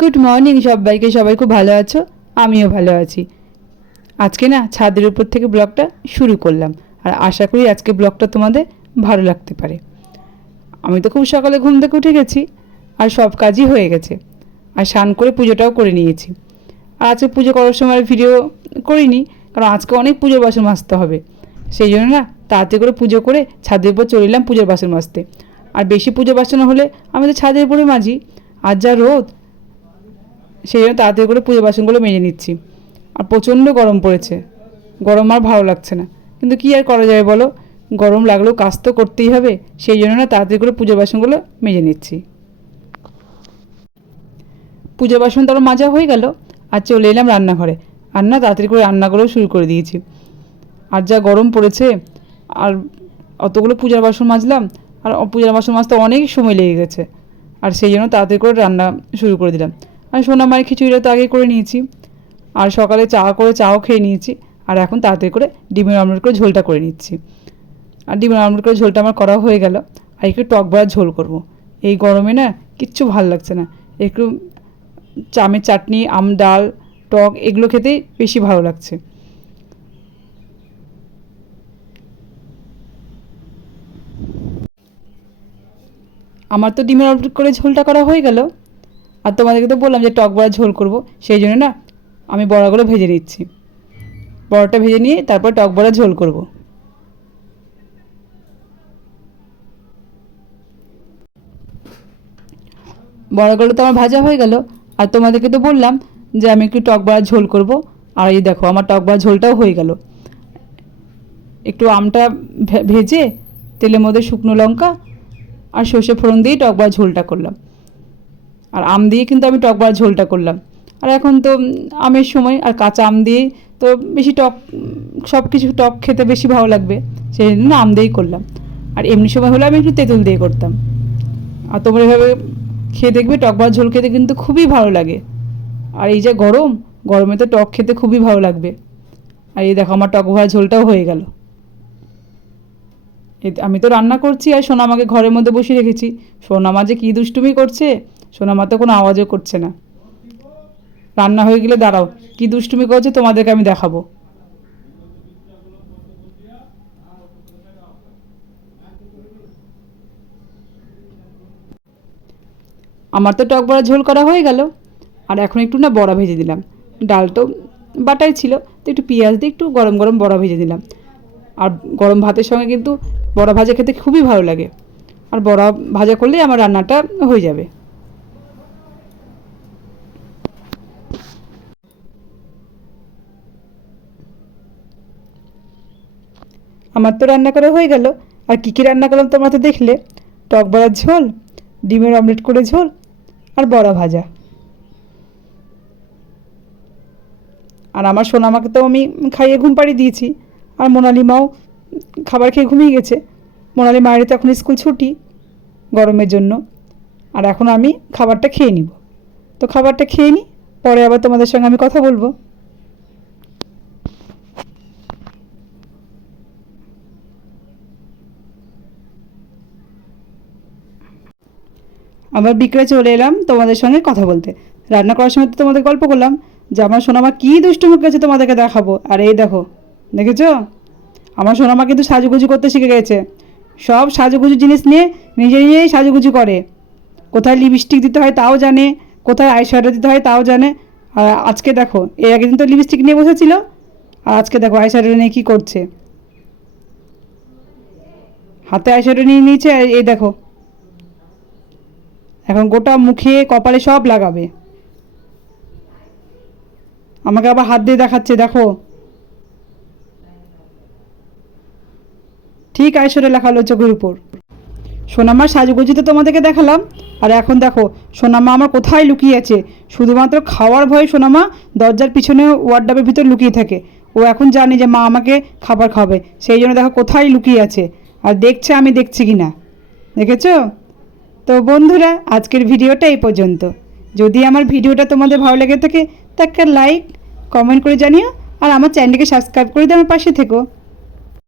Good morning সবাইকে। সবাই খুব ভালো আছো? আমিও ভালো আছি। আজকে না ছাদের উপর থেকে ব্লগটা শুরু করলাম, আর আশা করি আজকে ব্লগটা তোমাদের ভালো লাগতে পারে। আমি তো খুব সকালে ঘুম থেকে উঠে গেছি, আর সব কাজই হয়ে গেছে, আর স্নান করে পুজোটাও করে নিয়েছি। আর আজকে পুজো করার সময় ভিডিও করিনি, কারণ আজকে অনেক পুজোর বাসন মাজতে হবে। সেই জন্য না তাড়াতাড়ি করে পুজো করে ছাদের উপর চলে এলাম পুজোর বাসন মাজতে। আর বেশি পুজো বাসন হলে আমি তো ছাদের উপরে মাজি, আর যা রোদ, সেই জন্য তাড়াতাড়ি করে পুজো বাসনগুলো মেজে নিচ্ছি। আর প্রচণ্ড গরম পড়েছে, গরম আর ভালো লাগছে না, কিন্তু কী আর করা যাবে বলো, গরম লাগলেও কাজ তো করতেই হবে। সেই জন্য না তাড়াতাড়ি করে পুজো বাসনগুলো মেজে নিচ্ছি। পুজো বাসন তারও মাজা হয়ে গেল, আর চলে এলাম রান্নাঘরে। আর না তাড়াতাড়ি করে রান্নাগুলো শুরু করে দিয়েছি। আর যা গরম পড়েছে, আর অতগুলো পূজার বাসন মাজলাম, আর পূজার বাসন মাজতে অনেক সময় লেগে গেছে। আর সেই জন্য তাড়াতাড়ি করে রান্না শুরু করে দিলাম। আর সোনামায়ের খিচুড়িটা তো আগেই করে নিয়েছি, আর সকালে চাও খেয়ে নিয়েছি। আর এখন তাড়াতাড়ি করে ডিমের অমলেট করে ঝোলটা করে নিচ্ছি। আর ডিমের অমলেট করে ঝোলটা আমার করা হয়ে গেল। আর একটু টক বড়ার ঝোল করব। এই গরমে না কিচ্ছু ভাল লাগছে না, একটু চামের চাটনি, আম ডাল, টক এগুলো খেতেই বেশি ভালো লাগছে। আমার তো ডিমের অমলেট করে ঝোলটা করা হয়ে গেল। আর তোমাদেরকে তো বললাম যে টক বড়ার ঝোল করব, সেই জন্য না আমি বড়াগুলো ভেজে নিচ্ছি। বড়াটা ভেজে নিয়ে তারপর টক বড়া ঝোল করব। বড়াগুলো তো আমার ভাজা হয়ে গেল। আর তোমাদেরকে তো বললাম যে আমি একটু টক বড়ার ঝোল করব। আর এই দেখো আমার টক বড়ার ঝোলটাও হয়ে গেল। একটু আমটা ভেজে তেলের মধ্যে শুকনো লঙ্কা আর সর্ষে ফোড়ন দিয়ে টক বড়ার ঝোলটা করলাম। আর আম দিয়ে কিন্তু আমি টক বড়ার ঝোলটা করলাম। আর এখন তো আমের সময়, আর কাঁচা আম দিয়েই তো বেশি টক, সব কিছু টক খেতে বেশি ভালো লাগবে, সেই জন্য আম দিয়েই করলাম। আর এমনি সময় হলে আমি একটু তেঁতুল দিয়ে করতাম। আর তোমরা এভাবে খেয়ে দেখবে, টক বড়ার ঝোল খেতে কিন্তু খুবই ভালো লাগে। আর এই যে গরম, গরমে তো টক খেতে খুবই ভালো লাগবে। আর এই দেখো আমার টক বড়ার ঝোলটাও হয়ে গেল। আমি তো রান্না করছি, আর সোনামাকে ঘরের মধ্যে বসিয়ে রেখেছি। সোনামা যে কী দুষ্টুমি করছে, সোনামা তো কোনো আওয়াজও করছে না। রান্না হয়ে গেলে দাঁড়াও, কী দুষ্টুমি করছে তোমাদেরকে আমি দেখাবো। আমার তো টক বড়া ঝোল করা হয়ে গেল। আর এখন একটু না বড়া ভেজে দিলাম। ডাল তো বাটাই ছিল, তো একটু পেঁয়াজ দিয়ে একটু গরম গরম বড়া ভেজে দিলাম। আর গরম ভাতের সঙ্গে কিন্তু বড়া ভাজা খেতে খুবই ভালো লাগে। আর বড়া ভাজা করলেই আমার রান্নাটা হয়ে যাবে। আমার তো রান্না করা হয়ে গেল। আর কী কী রান্না করলাম তোমরা তো দেখলে। টক বড়ার ঝোল, ডিমের অমলেট করে ঝোল, আর বড়া ভাজা। আর আমার সোনামাকে তো আমি খাইয়ে ঘুম পাড়িয়ে দিয়েছি। আর মোনালি মাও খাবার খেয়ে ঘুমিয়ে গেছে। মোনালি মায়ের তো এখন স্কুল ছুটি গরমের জন্য। আর এখন আমি খাবারটা খেয়ে নিব। তো খাবারটা খেয়ে নিই, পরে আবার তোমাদের সঙ্গে আমি কথা বলবো। আবার বিকেলে চলে এলাম তোমাদের সঙ্গে কথা বলতে। রান্না করার সময় তো তোমাদের গল্প করলাম যে আমার সোনামা কী দুষ্টুমি করেছে, তোমাদেরকে দেখাবো। আর এই দেখো, দেখেছো আমার সোনামা কিন্তু সাজুগুজু করতে শিখে গেছে। সব সাজুগুজু জিনিস নিয়ে নিজেই সাজুগুজু করে। কোথায় লিপস্টিক দিতে হয় তাও জানে, কোথায় আইশ্যাডো দিতে হয় তাও জানে। আর আজকে দেখো, এর আগের দিন তো লিপস্টিক নিয়ে বসেছিল, আর আজকে দেখো আইশ্যাডো নিয়ে কী করছে। হাতে আইশ্যাডো নিয়ে নিয়েছে, আর এই দেখো এখন গোটা মুখে কপালে সব লাগাবে। আমাকে আবার হাত দিয়ে দেখাচ্ছে, দেখো ঠিক আইশ্যাডো লেখা হলো চোখের উপর। সোনামার সাজুগুজু তো তোমাদেরকে দেখালাম। আর এখন দেখো সোনামা আমার কোথায় লুকিয়ে আছে। শুধুমাত্র খাওয়ার ভয়ে সোনামা দরজার পিছনে ওয়ার্ডরোবের ভিতর লুকিয়ে থাকে। ও এখন জানে যে মা আমাকে খাবার খাবে, সেই জন্য দেখো কোথায় লুকিয়ে আছে, আর দেখছে আমি দেখছি কি না। দেখেছো? তো বন্ধুরা, আজকের ভিডিওটা এই পর্যন্ত। যদি আমার ভিডিওটা তোমাদের ভালো লেগে থাকে তা একটা লাইক কমেন্ট করে জানিও, আর আমার চ্যানেলকে সাবস্ক্রাইব করে দিয়ে আমার পাশে থেকো।